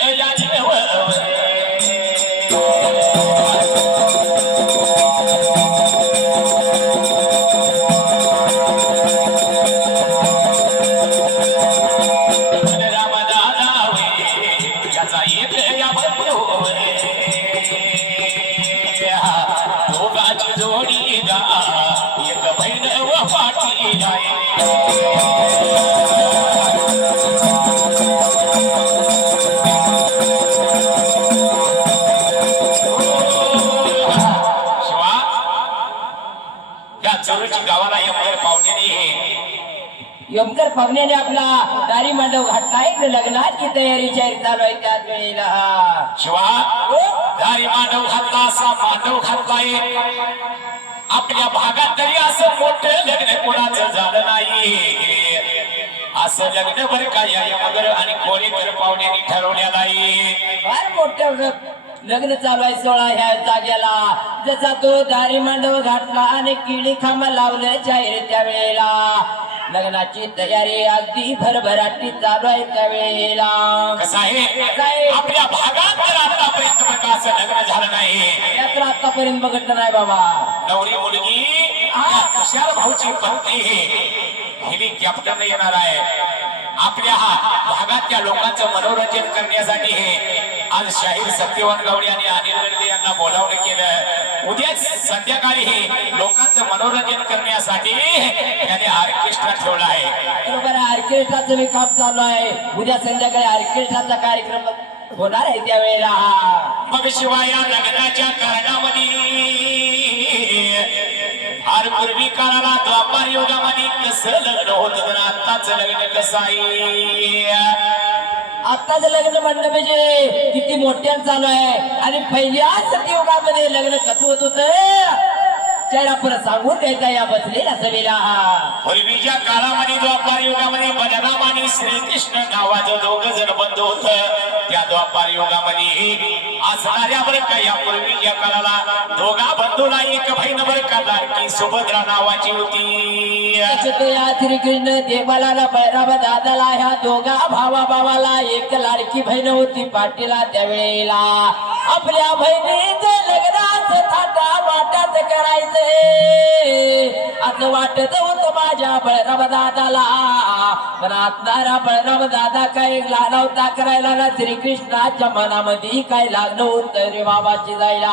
या देवरे यमकर पाहुण्याने आपला दारी मांडव घातलाय लग्नाची तयारी जाहीर चालू आहे त्याच वेळेला शिवा दारी मांडव घातला असा मांडव घातलाय आपल्या भागात तरी असं मोठं लग्न कोणाचं झालं नाही असं लग्न बरं का या यमगर आणि कोणीकर पाहुण्याने ठरवलेलं आहे फार मोठं लग्न चालू आहे 16 ह्या जाग्याला जसा तो दारी मांडव घातला आणि किडी खांब लावलं जाहीर त्या वेळेला लग्नाची तयारी अगदी भरभराटी चालू आहे त्यावेळेला कसं आहे आपल्या भागात तर आतापर्यंत बघा असं लग्न झालं नाही यात्रा आतापर्यंत बघितलं नाही बाबा नवरी मुलगी तुषार भाऊची पत्नी हेलिकॉप्टरने येणार आहे आपल्या भागातल्या लोकांचं मनोरंजन करण्यासाठी हे आज शाहीर सत्यवान गवळी आणि अनिल गडदे यांना बोलावणं केलं उद्या संध्याकाळी हे लोकांचं मनोरंजन करण्यासाठी त्याने ऑर्केस्ट्रा ठेवला आहे बरोबर ऑर्केस्ट्राचं मी काम चालू आहे उद्या संध्याकाळी ऑर्केस्ट्राचा कार्यक्रम होणार आहे त्यावेळेला मग शिवाय या लग्नाच्या कारणामध्ये फार पूर्वी काळाला द्वापार युगामध्ये कसं लग्न होतं तर आताच लग्न कसं आहे आताच लग्न म्हणलं म्हणजे किती मोठ्यानं चालू आहे आणि पहिल्या सतयुगामध्ये लग्न कसं होत होतं चेहरा परत सांगून द्यायचा या बसलेल्या सभेला पूर्वीच्या काळामध्ये द्वापार युगामध्ये बलराम आणि श्रीकृष्ण नावाचं दोघं जण बंधू होत त्या द्वापार युगामध्ये असणाऱ्या बरं का या पूर्वीच्या काळाला दोघा बंधूला एक बहीण बरं का लाडकी सुभद्रा नावाची होती श्रीकृष्ण देवाला बळराम दादाला ह्या दोघा भावाला एक लाडकी बहीण होती पाटीला त्यावेळेला आपल्या बहिणीचं लग्नाचं थाटा वाटाच करायचं असं वाटत होत माझ्या बळराम दादाला पण असणारा बळराम दादा काय लावता करायला ना श्रीकृष्णाच्या मनामध्ये काय लागलं होतं रे बाबाची जायला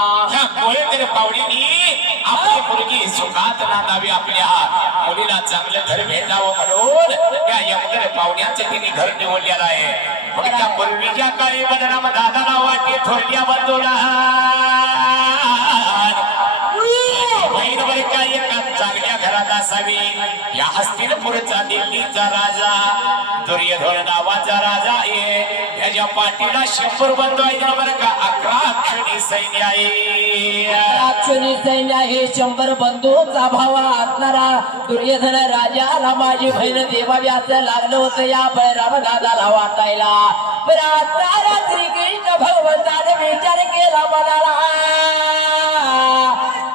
पावडीनी आपली मुलगी सुखात नांदावी आपल्या मुलीला चांगलं घर भेटावं म्हणून त्या यमगर पाहुण्याचं तिने घर निवडलेलं आहे त्या पूर्वीच्या काळी बलराम दादाला वाटे थोडल्या बंधूला बहीण बरे काय एका चांगल्या घरात असावी या हस्तिनपूरचा दिल्लीचा राजा दुर्योधन नावाचा राजा आहे याच्या पाठीला 100 बंधू आहे बरं का 11 अक्षणी सैन्य आहे अक्षणी सैन्य आहे 100 बंधूचा भावा असणारा दुर्योधन राजाला माझी बहीण देवावी असं लागलं होतं या बळराम दादाला वाटायला पण असणारा श्रीकृष्ण भगवंताने विचार केला मनाला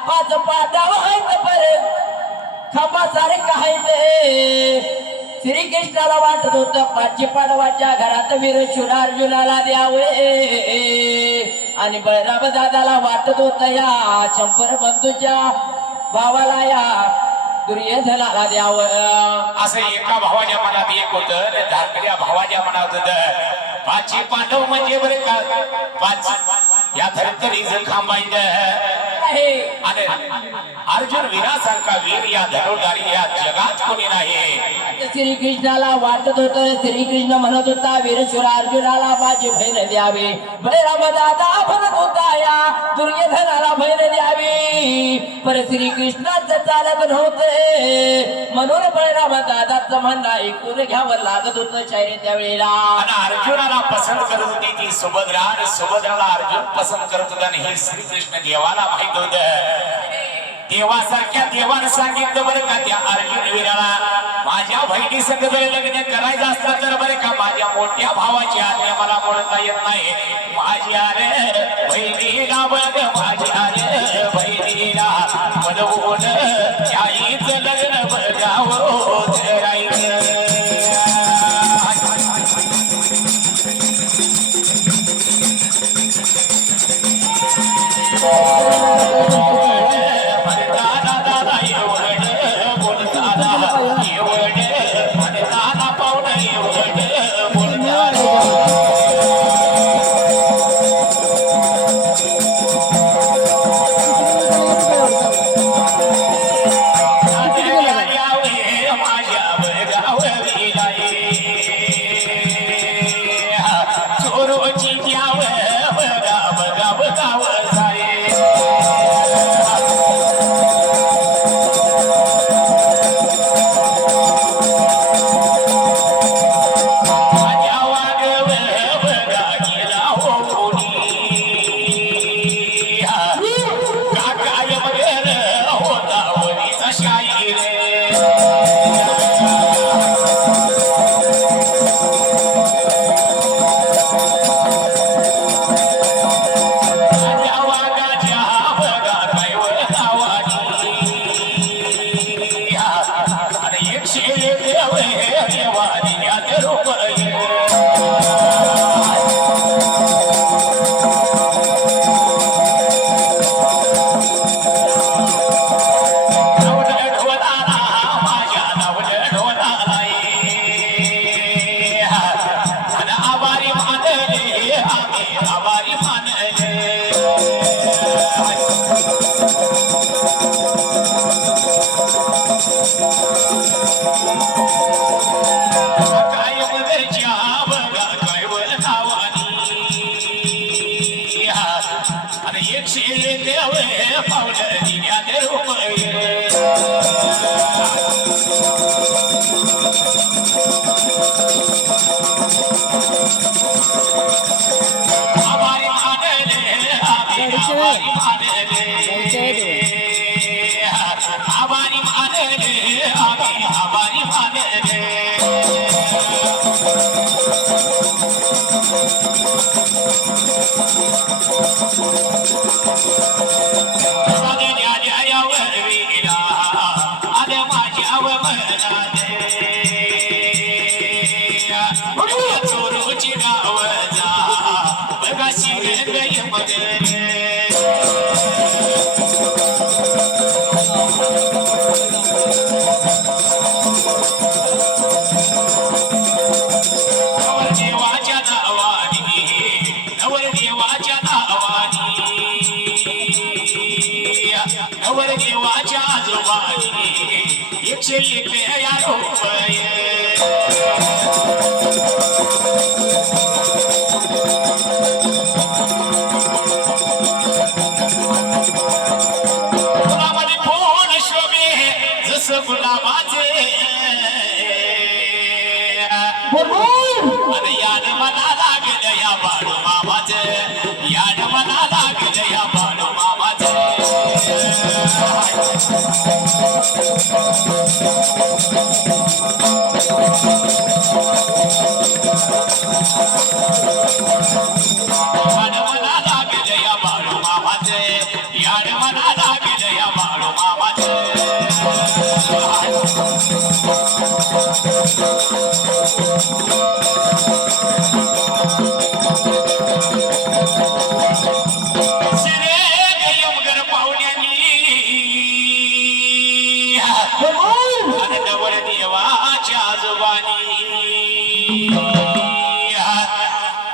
पाच पाटाव आहेत परत खांबासारखं आहे ते श्रीकृष्णाला वाटत होत पाचशे पांडवाच्या घरात वीर शूर अर्जुनाला द्यावे आणि बळराम दादाला वाटत होत या 100 बंधूच्या भावाला या दुर्योधनाला द्यावं असं एका भावाच्या मनात एक होतं धाकट्या भावाच्या मनात होतं पाचशे पांडव म्हणजे बरं का पाच या धरतरीचं खांबायचं आणि अर्जुन वीरासारखा वीर या धनुर्धारी या जगात कोणी नाही श्रीकृष्णाला वाटत होत श्रीकृष्ण म्हणत होता वीरशूर अर्जुनाला माझी बहीण द्यावी बळराम दादा म्हणत होता या दुर्योधनाला बहीण द्यावी पर श्रीकृष्णाचं चालत नव्हते म्हणून बळराम दादाचं म्हणणं ऐकून घ्यावं लागत होतं शायरी त्यावेळेला आणि अर्जुनाला पसंत करत होती ती सुभद्रा आणि सुभद्राला अर्जुन पसंत करत होता आणि हे श्रीकृष्ण देवाला माहित होत देवासारख्या देवानं सांगितलं बरं का त्या अर्जुन वीराला माझ्या बहिणी संग जर लग्न करायचं असलं तर बरं का माझ्या मोठ्या भावाची आज्ञा मला बोलता येत नाही माझ्या रे बहिणीला बघ माझ्या रे बहिणीला बनवून आईचं लग्न बघावं करायचं एवढ म्हणताना पाहुणं एवढ बोलणार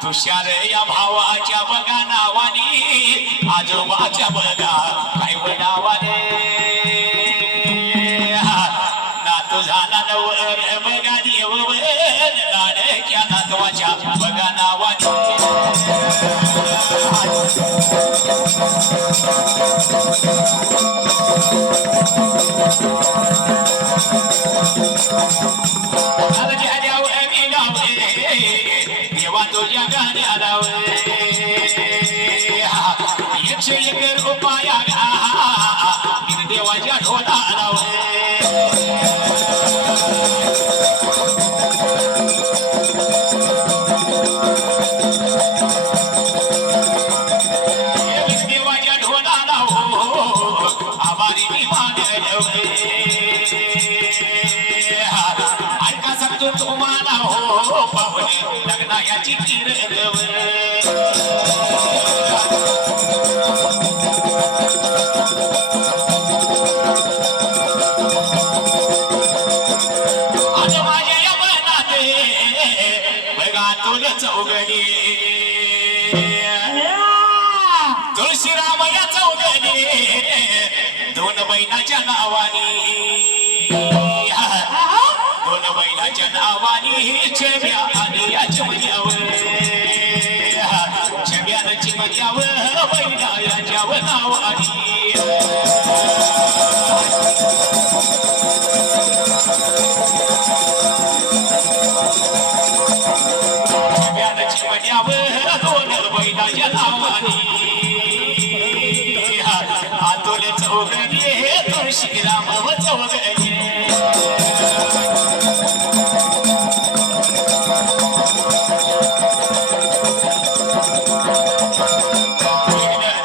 तुषार या भावाच्या बघा नावानी आजोबाच्या बघा काय नावाने नातू झाला नवर बघा देव लाडक्या नातवाच्या बघा नावाने देवा तुझ्या गाण्याला एकशे एक रुपया देवाच्या ढोलाला देवाच्या ढोलाला आभारी ऐका सांगतो तुम्हाला हो पाहुणे लग्ना याची दोन बैलाच्या नावानी दोन बैलाच्या नावानी छब्या आणि या चिमण्यावर छब्यानं चिमण्यावर बैला याच्यावर नावानी दोन बैलाच्या नावानी आतोले चौघे तुळशीराम व चौघे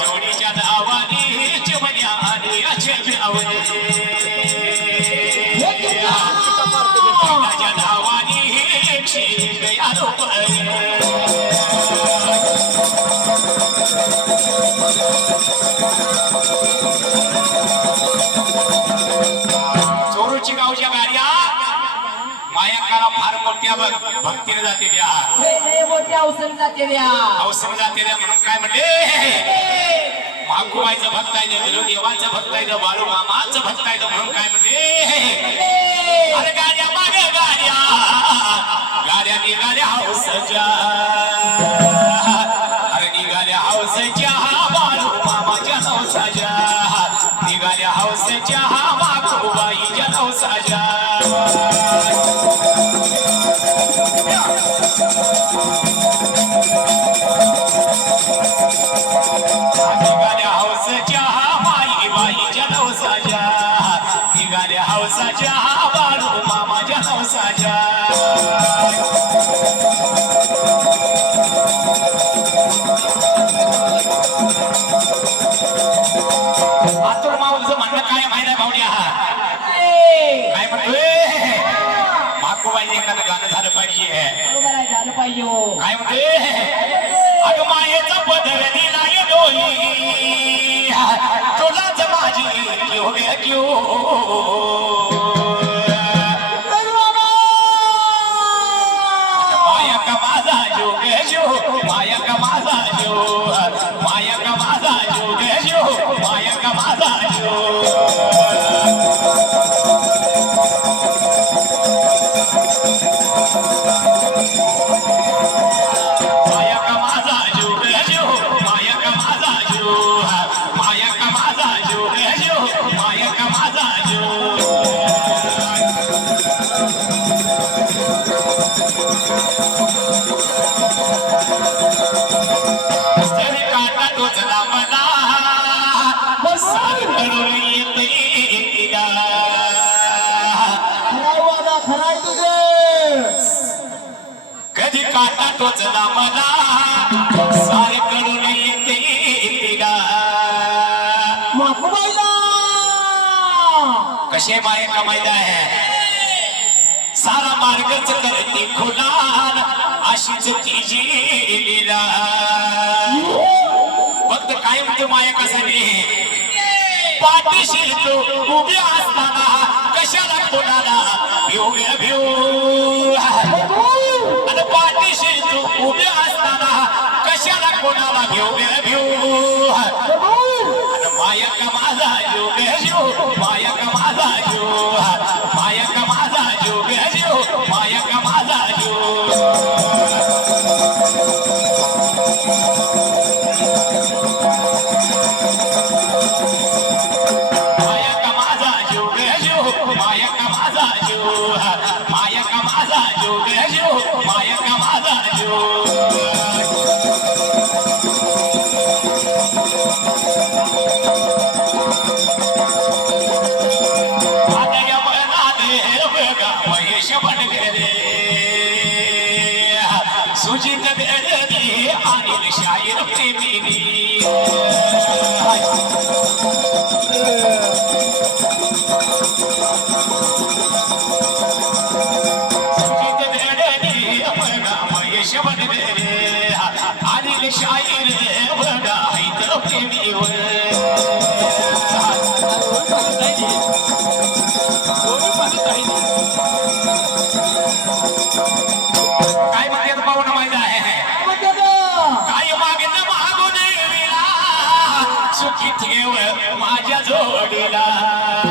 जोडीच्या नावानी चिमण्या आणि बैलाच्या नावानी चोरूची गावच्या गाड्या मायाकाला फार मोठ्या भक्तीने जाते द्या मोठ्या औषध जाते द्या अवसर जाते द्या म्हणून काय म्हणले मागुबाईचं भक्त आहे देवाचं भक्त आहे बाळू मामाचं भक्त आहे म्हणून काय म्हणले अरे गाड्या मागे गाड्या गाड्या निघाल्या हौसच्या अरे निघाल्या हौसच्या बाळू मामाच्या नवसाच्या निघाल्या हौसच्या मागुबाईच्या नवसाच्या निघाल्या हौसच्या माई बाईच्या नवसाच्या निघाल्या हौसाच्या बाळू मामाच्या नवसाच्या आतुर माऊलचं म्हणणं काय माहिती आहे भावड्या काय म्हणतोय मागुबाईचं एखादं गाणं झालं पाहिजे बरोबर आहे झालं पाहिजे काय म्हणते अगं मायेचा पदर दिलाय डोली तुलाच माझी क्यों गे क्यों माया का माझा जो गे जो माया का माझा जो माया का माझा जो गे जो माया का माझा जो माया का माझा जो गे जो माया का माझा जो माया का माझा जो गे जो माया का माझा जो जरी काटा टोचला मला सार करून येते खराय तुझे कधी काटा टोचला मला सारे करून येते तिला मागुबाईला कसे माये कमाईला आहे सारा मार्गच करते खुलाल अशीच तिची लीला फक्त कायम तू माया कसाने पाठीशी तू उभी असताना कशाला कोणाला भिऊ भिऊ आणि पाठीशी तू उभी असताना कशाला कोणाला भिऊ भिऊ आणि माया का माझा जीव गे जीव माया का माझा जीव माया का माझा जीव गे जीव माया का माझा जीव माया का माझा जीव गे जीव माया का माझा जीव माया का माझा जीव गे जीव माया का माझा जीव सुजित बेदनी अनिल शायर प्रेमी सुजित बेदनी महेश बनले अनिल शायर बघा प्रेमी काय म्हणते पाहून माहिती आहे काय मागणं मागून विला सुखी ठेव माझ्या जोडीला